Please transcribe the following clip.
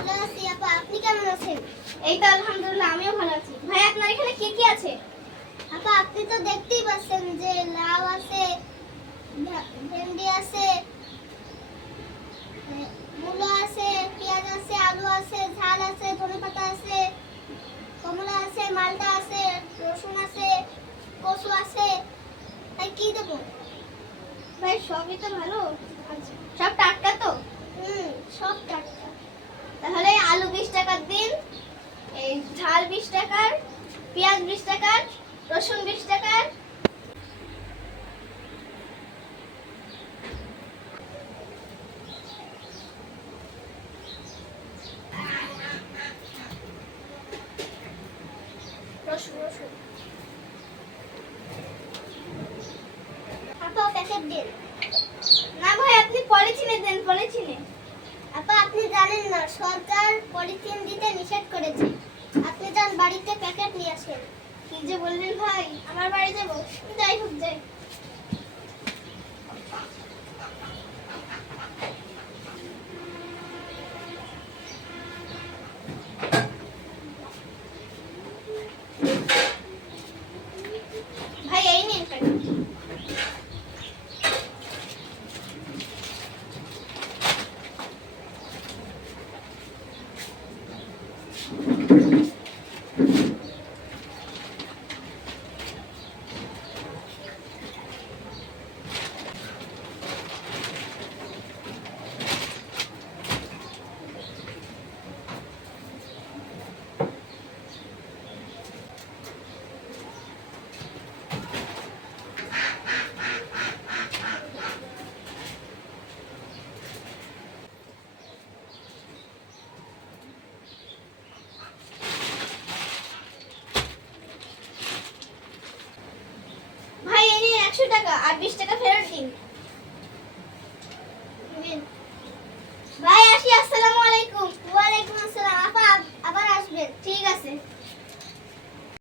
আপা। আপনি কেমন আছেন? এই তো আলহামদুলিল্লাহ আমিও ভালো আছি। ভাই আপনার এখানে কি কি আছে? আপা আপনি তো দেখতেই পাচ্ছেন যে লাউ আছে ভেন্ডি আছে মূলো আছে পেঁয়াজ আছে আলু আছে ঝাল আছে ধনেপাতা আছে কমলা আছে মালটা আছে রসুন আছে কচু আছে। তাই কি দেবো? ভাই সবই তো ভালো। সব টাটকা তো হুম সব টাটকা তাহলে আলু বিশ টাকার দিন এই ঝাল বিশ টাকার, পেঁয়াজ বিশ টাকার, রসুন বিশ টাকার। না ভাই, আপনি পলিথিনে দেন, পলিথিনে। আপা, আপনি জানেন না, সরকার পলিথিন দিতে নিষেধ করেছে। আপনি যান বাড়িতে প্যাকেট নিয়ে আসেন। কি যে বললেন ভাই, আমার বাড়ি যাব যাই হোক, যাই একশো টাকা আর বিশ টাকা ফেরত দিন।